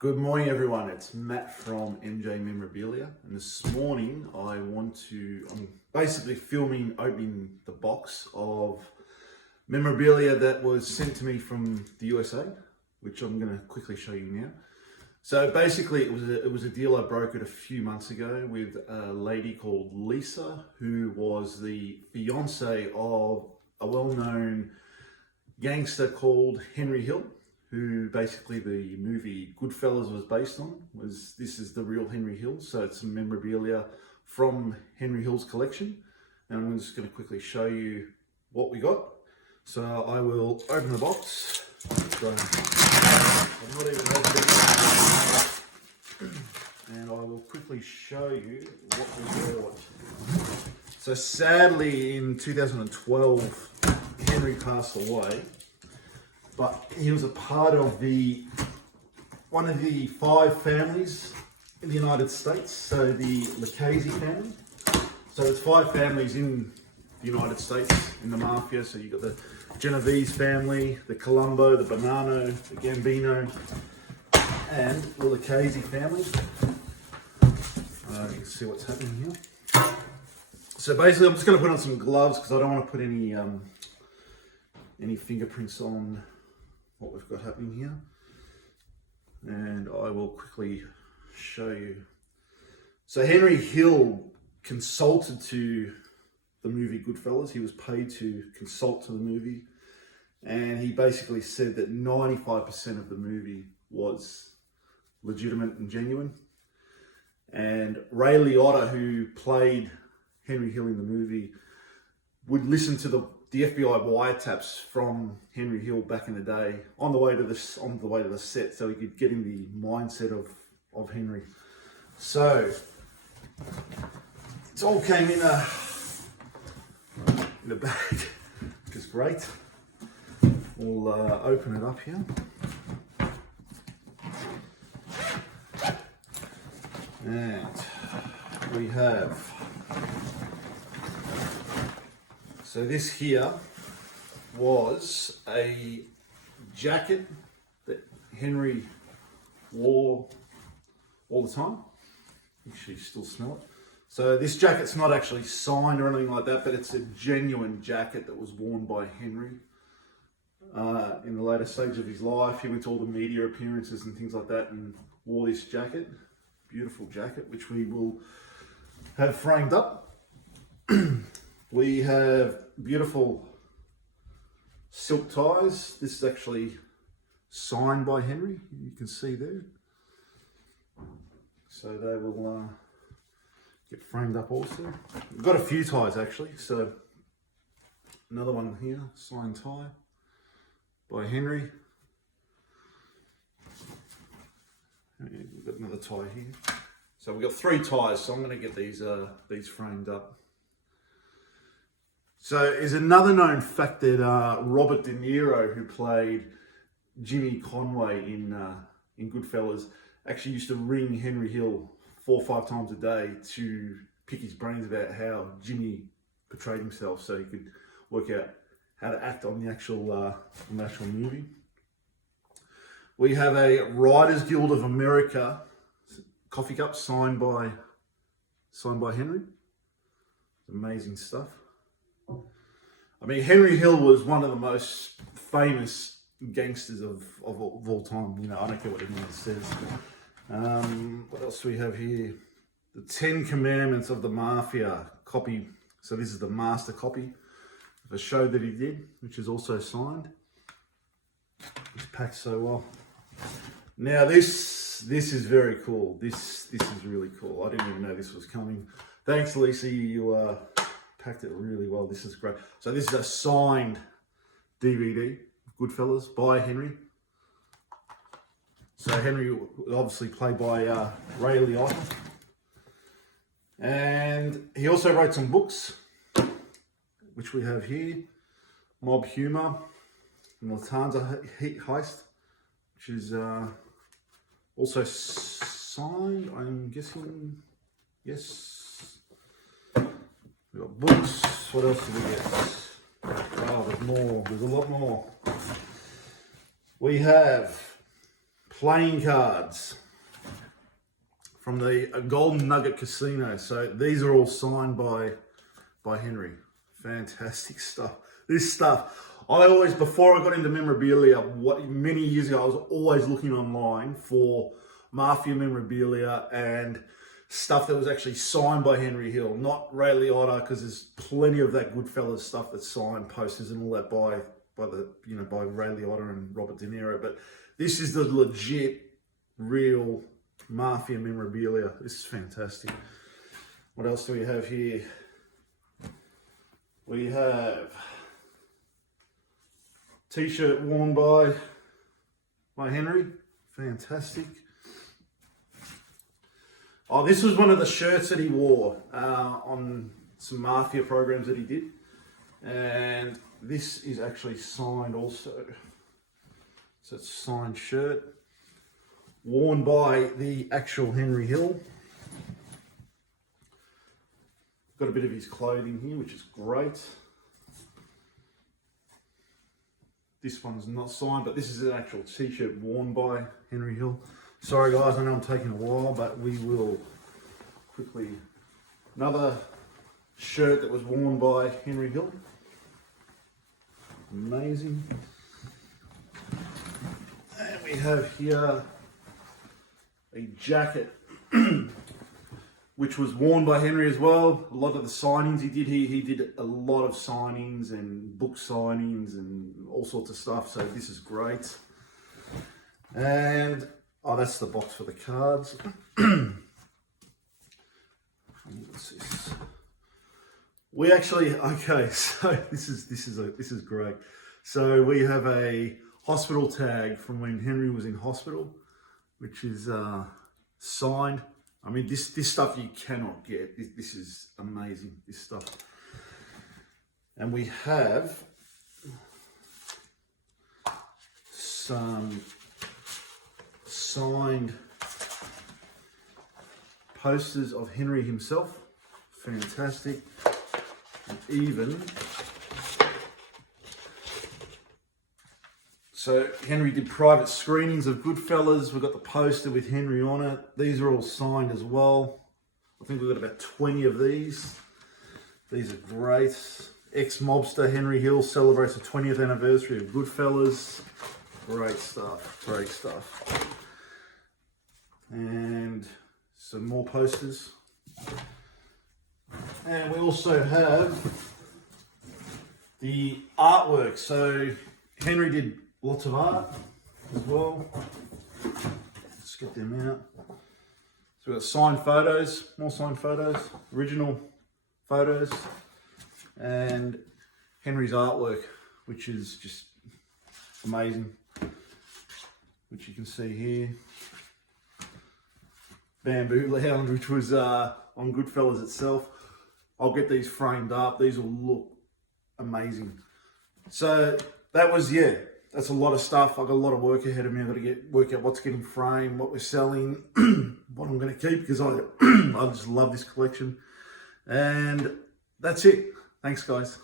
Good morning, everyone. It's Matt from MJ Memorabilia, and this morning I'm basically filming opening the box of memorabilia that was sent to me from the USA, which I'm going to quickly show you now. So basically, it was a deal I brokered a few months ago with a lady called Lisa, who was the fiance of a well-known gangster called Henry Hill, who basically the movie Goodfellas was based on. This is the real Henry Hill, so it's some memorabilia from Henry Hill's collection, and I'm just going to quickly show you what we got. So I will open the box. So I'm not even opening it, and I will quickly show you what we bought. So sadly, in 2012, Henry passed away. But he was a part of one of the 5 families in the United States, so the Lucchese family. So there's 5 families in the United States in the mafia. So you've got the Genovese family, the Colombo, the Bonanno, the Gambino, and the Lucchese family. You can see what's happening here. So basically I'm just going to put on some gloves because I don't want to put any fingerprints on what we've got happening here, and I will quickly show you. So Henry Hill consulted to the movie Goodfellas. He was paid to consult to the movie, and he basically said that 95% of the movie was legitimate and genuine. And Ray Liotta, who played Henry Hill in the movie, would listen to the FBI wiretaps from Henry Hill back in the day on the way to the set, so he could get in the mindset of Henry. So it all came in a bag, which is great. We'll open it up here. And we have, so this here was a jacket that Henry wore all the time. Actually, still smell it. So this jacket's not actually signed or anything like that, but it's a genuine jacket that was worn by Henry in the later stage of his life. He went to all the media appearances and things like that and wore this jacket. Beautiful jacket, which we will have framed up. We have beautiful silk ties. This is actually signed by Henry, you can see there. So they will get framed up also. We've got a few ties actually. So another one here, signed tie by Henry. We've got another tie here. So we've got 3 ties, so I'm going to get these framed up. So is another known fact that Robert De Niro, who played Jimmy Conway in Goodfellas, actually used to ring Henry Hill 4 or 5 times a day to pick his brains about how Jimmy portrayed himself, so he could work out how to act on the actual movie. We have a Writers Guild of America coffee cup signed by Henry. Amazing stuff. I mean, Henry Hill was one of the most famous gangsters of all time. You know, I don't care what anyone says. What else do we have here? The 10 Commandments of the Mafia copy. So this is the master copy of a show that he did, which is also signed. It's packed so well. Now this is very cool. This is really cool. I didn't even know this was coming. Thanks, Lisa. You packed it really well. This is great. So this is a signed DVD, Goodfellas, by Henry. So Henry, obviously played by Ray Liotta. And he also wrote some books, which we have here. Mob Humor, Lufthansa Heist, which is also signed, I'm guessing. Yes. We've got books. What else do we get? Oh, there's more. There's a lot more. We have playing cards from the Golden Nugget Casino. So these are all signed by Henry. Fantastic stuff. This stuff, I always, before I got into memorabilia, many years ago, I was always looking online for Mafia memorabilia and stuff that was actually signed by Henry Hill, not Ray Liotta, because there's plenty of that Goodfellas stuff that's signed, posters and all that by Ray Liotta and Robert De Niro. But this is the legit, real Mafia memorabilia. This is fantastic. What else do we have here? We have t-shirt worn by Henry. Fantastic. Oh, this was one of the shirts that he wore on some Mafia programs that he did. And this is actually signed also. So it's a signed shirt worn by the actual Henry Hill. Got a bit of his clothing here, which is great. This one's not signed, but this is an actual t-shirt worn by Henry Hill. Sorry guys, I know I'm taking a while, but we will quickly. Another shirt that was worn by Henry Hill. Amazing. And we have here a jacket which was worn by Henry as well. A lot of the signings he did here, he did a lot of signings and book signings and all sorts of stuff. So this is great. And oh, that's the box for the cards. What's this? We actually, okay, so this is great. So we have a hospital tag from when Henry was in hospital, which is signed. I mean, this stuff you cannot get. This is amazing, this stuff. And we have some signed posters of Henry himself. Fantastic. And even, so Henry did private screenings of Goodfellas. We've got the poster with Henry on it. These are all signed as well. I think we've got about 20 of these. These are great. Ex-mobster Henry Hill celebrates the 20th anniversary of Goodfellas. Great stuff, great stuff. And some more posters. And we also have the artwork. So Henry did lots of art as well. Let's get them out. So we've got signed photos, more signed photos, original photos, and Henry's artwork, which is just amazing, which you can see here. Bamboo Lounge, which was on Goodfellas itself. I'll get these framed up. These will look amazing. So that was, yeah, that's a lot of stuff. I've got a lot of work ahead of me. I've got to work out what's getting framed, what we're selling, what I'm going to keep, because I just love this collection. And that's it. Thanks, guys.